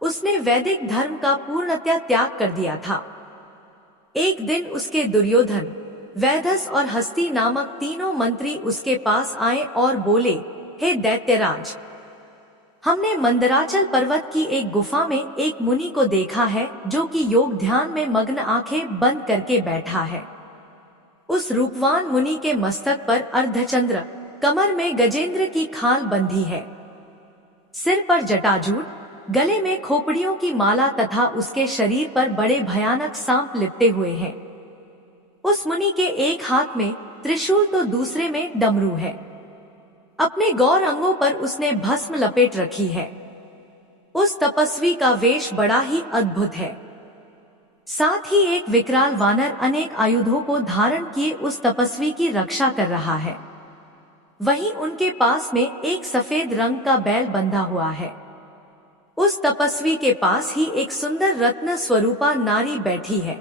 उसने वैदिक धर्म का पूर्णतया त्याग कर दिया था। एक दिन उसके दुर्योधन, वैधस और हस्ती नामक तीनों मंत्री उसके पास आए और बोले, हे दैत्यराज, हमने मंदराचल पर्वत की एक गुफा में एक मुनि को देखा है जो कि योग ध्यान में मग्न आंखें बंद करके बैठा है। उस रूपवान मुनि के मस्तक पर अर्धचंद्र, कमर में गजेंद्र की खाल बंधी है, सिर पर जटाजूट, गले में खोपड़ियों की माला तथा उसके शरीर पर बड़े भयानक सांप लिपटे हुए हैं। उस मुनि के एक हाथ में त्रिशूल तो दूसरे में डमरू है। अपने गौर अंगों पर उसने भस्म लपेट रखी है। उस तपस्वी का वेश बड़ा ही अद्भुत है। साथ ही एक विकराल वानर अनेक आयुधों को धारण किए उस तपस्वी की रक्षा कर रहा है। वहीं उनके पास में एक सफेद रंग का बैल बंधा हुआ है। उस तपस्वी के पास ही एक सुंदर रत्न स्वरूपा नारी बैठी है,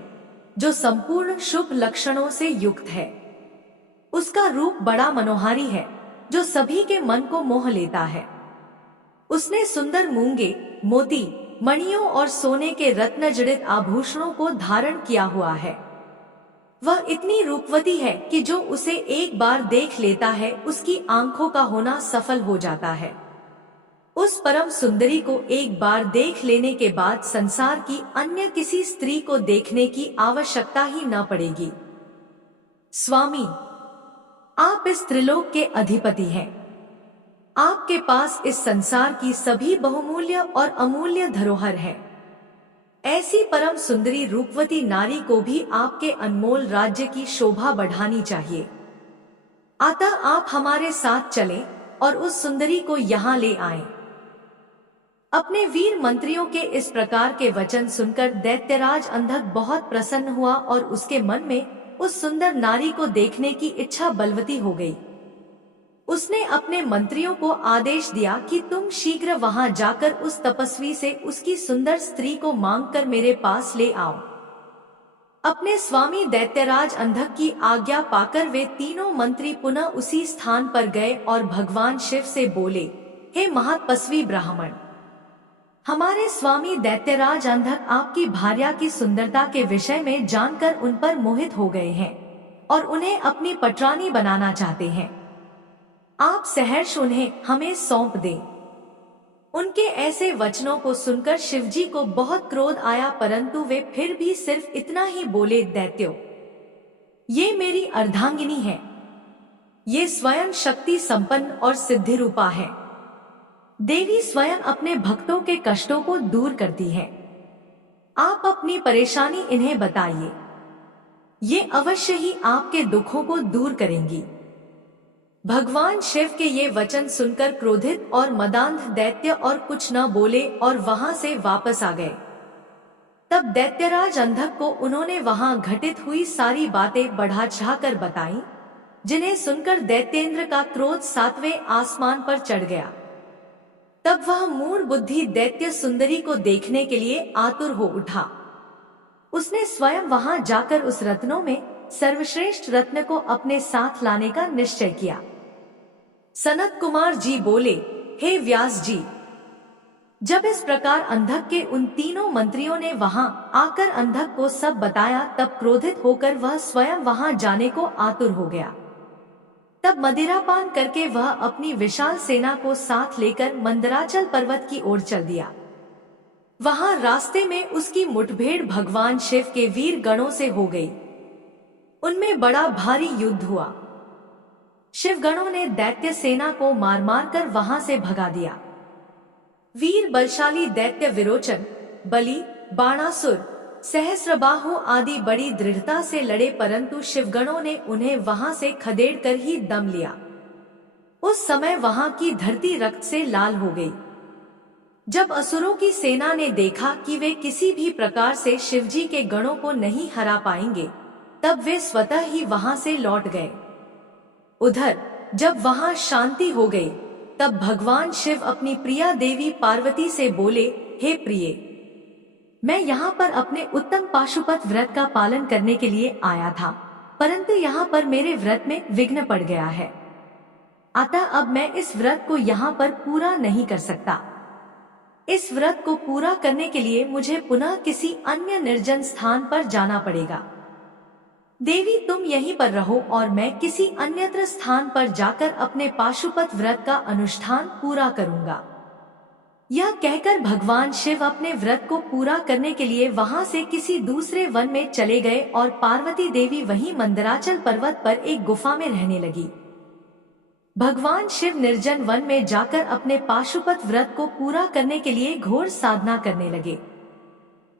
जो संपूर्ण शुभ लक्षणों से युक्त है। उसका रूप बड़ा मनोहारी है, जो सभी के मन को मोह लेता है। उसने सुंदर मूंगे, मोती, मणियों और सोने के रत्न जड़ित आभूषणों को धारण किया हुआ है। वह इतनी रूपवती है कि जो उसे एक बार देख लेता है उसकी आंखों का होना सफल हो जाता है। उस परम सुंदरी को एक बार देख लेने के बाद संसार की अन्य किसी स्त्री को देखने की आवश्यकता ही न पड़ेगी। स्वामी, आप इस त्रिलोक के अधिपति हैं। आपके पास इस संसार की सभी बहुमूल्य और अमूल्य धरोहर है। ऐसी परम सुंदरी रूपवती नारी को भी आपके अनमोल राज्य की शोभा बढ़ानी चाहिए। अतः आप हमारे साथ चलें और उस सुंदरी को यहाँ ले आएं। अपने वीर मंत्रियों के इस प्रकार के वचन सुनकर दैत्यराज अंधक बहुत प्रसन्न हुआ और उसके मन में उस सुंदर नारी को देखने की इच्छा बलवती हो गई। उसने अपने मंत्रियों को आदेश दिया कि तुम शीघ्र वहां जाकर उस तपस्वी से उसकी सुंदर स्त्री को मांगकर मेरे पास ले आओ। अपने स्वामी दैत्यराज अंधक की आज्ञा पाकर वे तीनों मंत्री पुनः उसी स्थान पर गए और भगवान शिव से बोले, हे महातपस्वी ब्राह्मण, हमारे स्वामी दैत्यराज अंधक आपकी भार्या की सुंदरता के विषय में जानकर उन पर मोहित हो गए हैं और उन्हें अपनी पटरानी बनाना चाहते हैं। आप सहर्ष उन्हें हमें सौंप दें। उनके ऐसे वचनों को सुनकर शिवजी को बहुत क्रोध आया, परंतु वे फिर भी सिर्फ इतना ही बोले, दैत्यो, ये मेरी अर्धांगिनी है। ये स्वयं शक्ति संपन्न और सिद्धि रूपा है। देवी स्वयं अपने भक्तों के कष्टों को दूर करती है। आप अपनी परेशानी इन्हें बताइए, ये अवश्य ही आपके दुखों को दूर करेंगी। भगवान शिव के ये वचन सुनकर क्रोधित और मदांध दैत्य और कुछ न बोले और वहां से वापस आ गए। तब दैत्यराज अंधक को उन्होंने वहां घटित हुई सारी बातें बढ़ा चढ़ाकर बताई। जिन्हें सुनकर दैत्येंद्र का क्रोध 7वें आसमान पर चढ़ गया। तब वह मूढ़ बुद्धि दैत्य सुंदरी को देखने के लिए आतुर हो उठा। उसने स्वयं वहां जाकर उस रत्नों में सर्वश्रेष्ठ रत्न को अपने साथ लाने का निश्चय किया। सनत कुमार जी बोले, हे व्यास जी, जब इस प्रकार अंधक के उन तीनों मंत्रियों ने वहां आकर अंधक को सब बताया, तब क्रोधित होकर वह स्वयं वहां जाने को आतुर हो गया। तब मदिरापान करके वह अपनी विशाल सेना को साथ लेकर मंदराचल पर्वत की ओर चल दिया। वहां रास्ते में उसकी मुठभेड़ भगवान शिव के वीर गणों से हो गई। उनमें बड़ा भारी युद्ध हुआ। शिवगणों ने दैत्य सेना को मार मार कर वहां से भगा दिया। वीर बलशाली दैत्य विरोचन, बलि, बाणासुर, सहस्रबाहु आदि बड़ी दृढ़ता से लड़े, परंतु शिवगणों ने उन्हें वहां से खदेड़ कर ही दम लिया। उस समय वहां की धरती रक्त से लाल हो गई। जब असुरों की सेना ने देखा कि वे किसी भी प्रकार से शिवजी के गणों को नहीं हरा पाएंगे, तब वे स्वतः ही वहां से लौट गए। उधर जब वहां शांति हो गई, तब भगवान शिव अपनी प्रिया देवी पार्वती से बोले, हे प्रिये, मैं यहाँ पर अपने उत्तम पाशुपत व्रत का पालन करने के लिए आया था, परंतु यहाँ पर मेरे व्रत में विघ्न पड़ गया है। अतः अब मैं इस व्रत को यहाँ पर पूरा नहीं कर सकता। इस व्रत को पूरा करने के लिए मुझे पुनः किसी अन्य निर्जन स्थान पर जाना पड़ेगा। देवी, तुम यहीं पर रहो और मैं किसी अन्यत्र स्थान पर जाकर अपने पाशुपत व्रत का अनुष्ठान पूरा करूंगा। यह कहकर भगवान शिव अपने व्रत को पूरा करने के लिए वहां से किसी दूसरे वन में चले गए और पार्वती देवी वहीं मंदराचल पर्वत पर एक गुफा में रहने लगी। भगवान शिव निर्जन वन में जाकर अपने पाशुपत व्रत को पूरा करने के लिए घोर साधना करने लगे।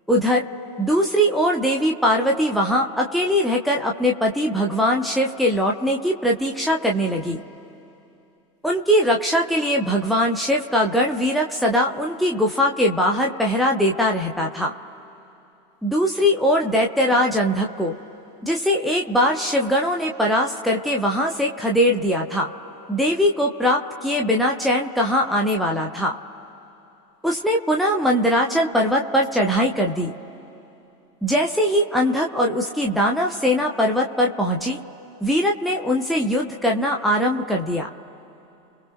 उधर दूसरी ओर देवी पार्वती वहां अकेली रहकर अपने पति भगवान शिव के लौटने की प्रतीक्षा करने लगी। उनकी रक्षा के लिए भगवान शिव का गण वीरक सदा उनकी गुफा के बाहर पहरा देता रहता था। दूसरी ओर दैत्यराज अंधक को, जिसे एक बार शिवगणों ने परास्त करके वहां से खदेड़ दिया था, देवी को प्राप्त किए बिना चैन कहां आने वाला था। उसने पुनः मंदराचल पर्वत पर चढ़ाई कर दी। जैसे ही अंधक और उसकी दानव सेना पर्वत पर पहुंची, वीरक ने उनसे युद्ध करना आरंभ कर दिया।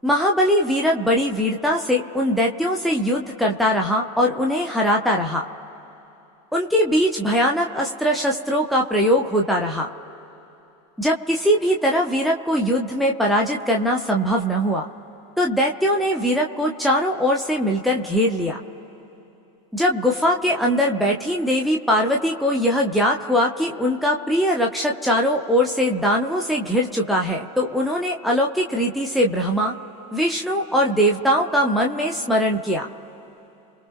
महाबली वीरक बड़ी वीरता से उन दैत्यों से युद्ध करता रहा और उन्हें हराता रहा। उनके बीच भयानक अस्त्र शस्त्रों का प्रयोग होता रहा। जब किसी भी तरह वीरक को युद्ध में पराजित करना संभव न हुआ, तो दैत्यों ने वीरक को चारों ओर से मिलकर घेर लिया। जब गुफा के अंदर बैठी देवी पार्वती को यह ज्ञात हुआ कि उनका प्रिय रक्षक चारों ओर से दानवों से घिर चुका है, तो उन्होंने अलौकिक रीति से ब्रह्मा, विष्णु और देवताओं का मन में स्मरण किया।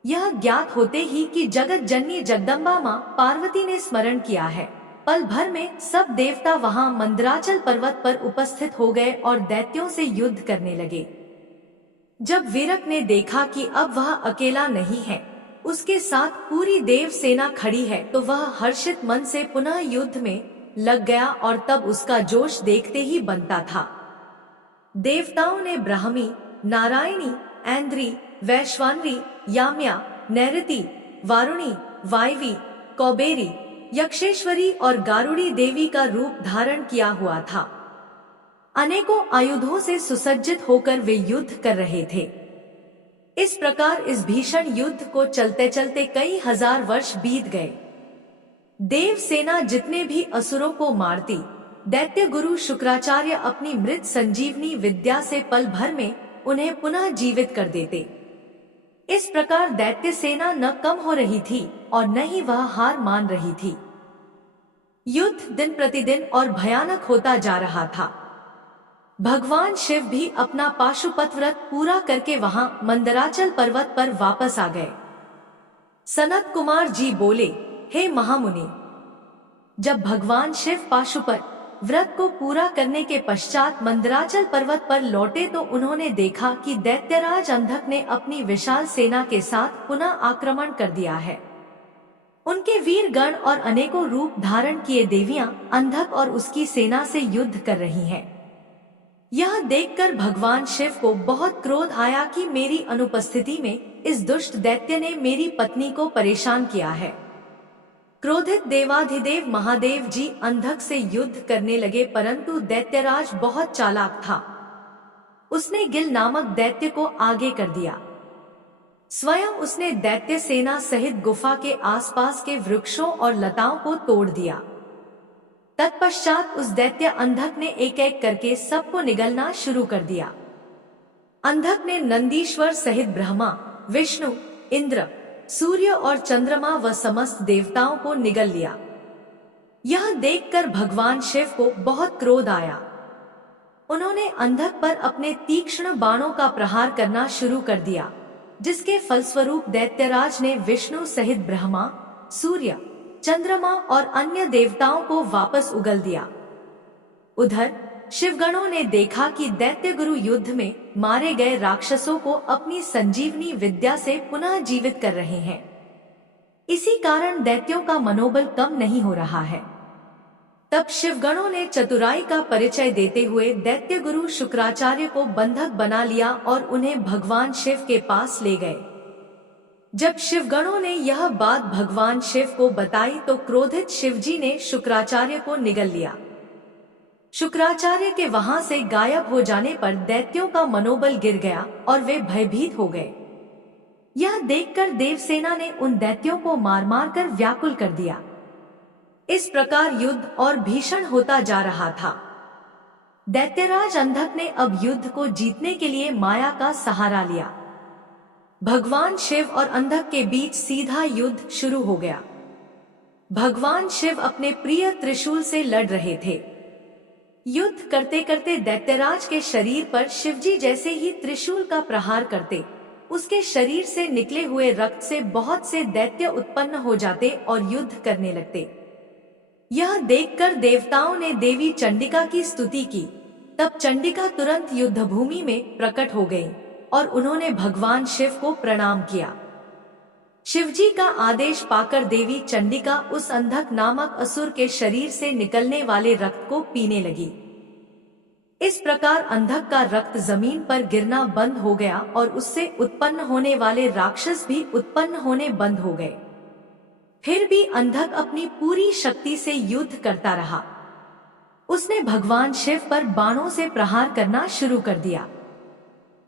यह ज्ञात होते ही कि जगत जननी जगदम्बा मां पार्वती ने स्मरण किया है, पल भर में सब देवता वहां मंदराचल पर्वत पर उपस्थित हो गए और दैत्यों से युद्ध करने लगे। जब वीरक ने देखा कि अब वह अकेला नहीं है, उसके साथ पूरी देव सेना खड़ी है, तो वह हर्षित मन से पुनः युद्ध में लग गया और तब उसका जोश देखते ही बनता था। देवताओं ने ब्राह्मी, नारायणी, ऐन्द्री, वैश्वानरी, याम्या, नैऋति, वारुणी, वायवी, कौबेरी, यक्षेश्वरी और गारुड़ी देवी का रूप धारण किया हुआ था। अनेकों आयुधों से सुसज्जित होकर वे युद्ध कर रहे थे। इस प्रकार इस भीषण युद्ध को चलते चलते कई हजार वर्ष बीत गए। देव सेना जितने भी असुरों को मारती, दैत्य गुरु शुक्राचार्य अपनी मृत संजीवनी विद्या से पल भर में उन्हें पुनः जीवित कर देते। इस प्रकार दैत्य सेना न कम हो रही थी और न ही वह हार मान रही थी। युद्ध दिन प्रतिदिन और भयानक होता जा रहा था। भगवान शिव भी अपना पाशुपत व्रत पूरा करके वहां मंदराचल पर्वत पर वापस आ गए। सनत कुमार जी बोले, हे महामुनि, जब भगवान शिव पाशुपत व्रत को पूरा करने के पश्चात मंदराचल पर्वत पर लौटे, तो उन्होंने देखा कि दैत्यराज अंधक ने अपनी विशाल सेना के साथ पुनः आक्रमण कर दिया है। उनके वीर गण और अनेकों रूप धारण किए देवियां अंधक और उसकी सेना से युद्ध कर रही हैं। यह देखकर भगवान शिव को बहुत क्रोध आया कि मेरी अनुपस्थिति में इस दुष्ट दैत्य ने मेरी पत्नी को परेशान किया है। क्रोधित देवाधिदेव महादेव जी अंधक से युद्ध करने लगे, परंतु दैत्यराज बहुत चालाक था। उसने गिल नामक दैत्य को आगे कर दिया। स्वयं उसने दैत्य सेना सहित गुफा के आसपास के वृक्षों और लताओं को तोड़ दिया। तत्पश्चात उस दैत्य अंधक ने एक एक करके सबको निगलना शुरू कर दिया। अंधक ने नंदीश्वर सहित ब्रह्मा, विष्णु, इंद्र, सूर्य और चंद्रमा व समस्त देवताओं को निगल लिया। यह देखकर भगवान शिव को बहुत क्रोध आया। उन्होंने अंधक पर अपने तीक्ष्ण बाणों का प्रहार करना शुरू कर दिया, जिसके फलस्वरूप दैत्यराज ने विष्णु सहित ब्रह्मा, सूर्य, चंद्रमा और अन्य देवताओं को वापस उगल दिया। उधर शिवगणों ने देखा कि दैत्य गुरु युद्ध में मारे गए राक्षसों को अपनी संजीवनी विद्या से पुनः जीवित कर रहे हैं। इसी कारण दैत्यों का मनोबल कम नहीं हो रहा है। तब शिवगणों ने चतुराई का परिचय देते हुए दैत्य गुरु शुक्राचार्य को बंधक बना लिया और उन्हें भगवान शिव के पास ले गए। जब शिवगणों ने यह बात भगवान शिव को बताई तो क्रोधित शिवजी ने शुक्राचार्य को निगल लिया। शुक्राचार्य के वहां से गायब हो जाने पर दैत्यों का मनोबल गिर गया और वे भयभीत हो गए। यह देखकर देवसेना ने उन दैत्यों को मार मार कर व्याकुल कर दिया। इस प्रकार युद्ध और भीषण होता जा रहा था। दैत्यराज अंधक ने अब युद्ध को जीतने के लिए माया का सहारा लिया। भगवान शिव और अंधक के बीच सीधा युद्ध शुरू हो गया। भगवान शिव अपने प्रिय त्रिशूल से लड़ रहे थे। युद्ध करते करते दैत्यराज के शरीर पर शिवजी जैसे ही त्रिशूल का प्रहार करते, उसके शरीर से निकले हुए रक्त से बहुत से दैत्य उत्पन्न हो जाते और युद्ध करने लगते। यह देखकर देवताओं ने देवी चंडिका की स्तुति की। तब चंडिका तुरंत युद्ध भूमि में प्रकट हो गई और उन्होंने भगवान शिव को प्रणाम किया। शिवजी का आदेश पाकर देवी चंडिका उस अंधक नामक असुर के शरीर से निकलने वाले रक्त को पीने लगी। इस प्रकार अंधक का रक्त जमीन पर गिरना बंद हो गया और उससे उत्पन्न होने वाले राक्षस भी उत्पन्न होने बंद हो गए। फिर भी अंधक अपनी पूरी शक्ति से युद्ध करता रहा। उसने भगवान शिव पर बाणों से प्रहार करना शुरू कर दिया।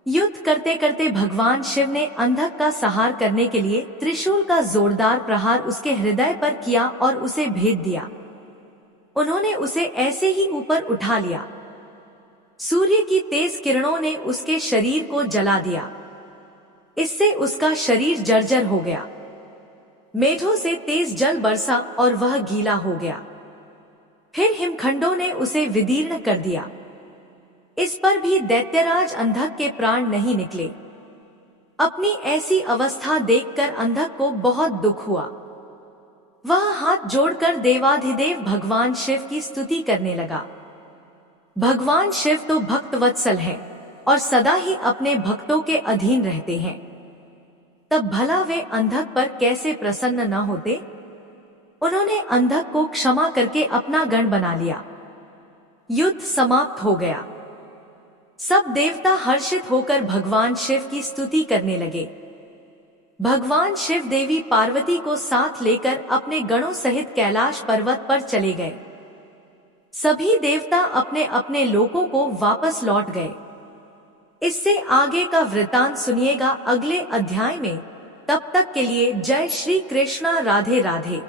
युद्ध करते करते भगवान शिव ने अंधक का संहार करने के लिए त्रिशूल का जोरदार प्रहार उसके हृदय पर किया और उसे भेद दिया। उन्होंने उसे ऐसे ही ऊपर उठा लिया। सूर्य की तेज किरणों ने उसके शरीर को जला दिया। इससे उसका शरीर जर्जर हो गया। मेघों से तेज जल बरसा और वह गीला हो गया। फिर हिमखंडों ने उसे विदीर्ण कर दिया। इस पर भी दैत्यराज अंधक के प्राण नहीं निकले। अपनी ऐसी अवस्था देखकर अंधक को बहुत दुख हुआ। वह हाथ जोड़कर देवाधिदेव भगवान शिव की स्तुति करने लगा। भगवान शिव तो भक्त वत्सल है और सदा ही अपने भक्तों के अधीन रहते हैं। तब भला वे अंधक पर कैसे प्रसन्न न होते। उन्होंने अंधक को क्षमा करके अपना गण बना लिया। युद्ध समाप्त हो गया। सब देवता हर्षित होकर भगवान शिव की स्तुति करने लगे। भगवान शिव देवी पार्वती को साथ लेकर अपने गणों सहित कैलाश पर्वत पर चले गए। सभी देवता अपने अपने लोकों को वापस लौट गए। इससे आगे का वृतांत सुनिएगा अगले अध्याय में। तब तक के लिए जय श्री कृष्णा, राधे राधे।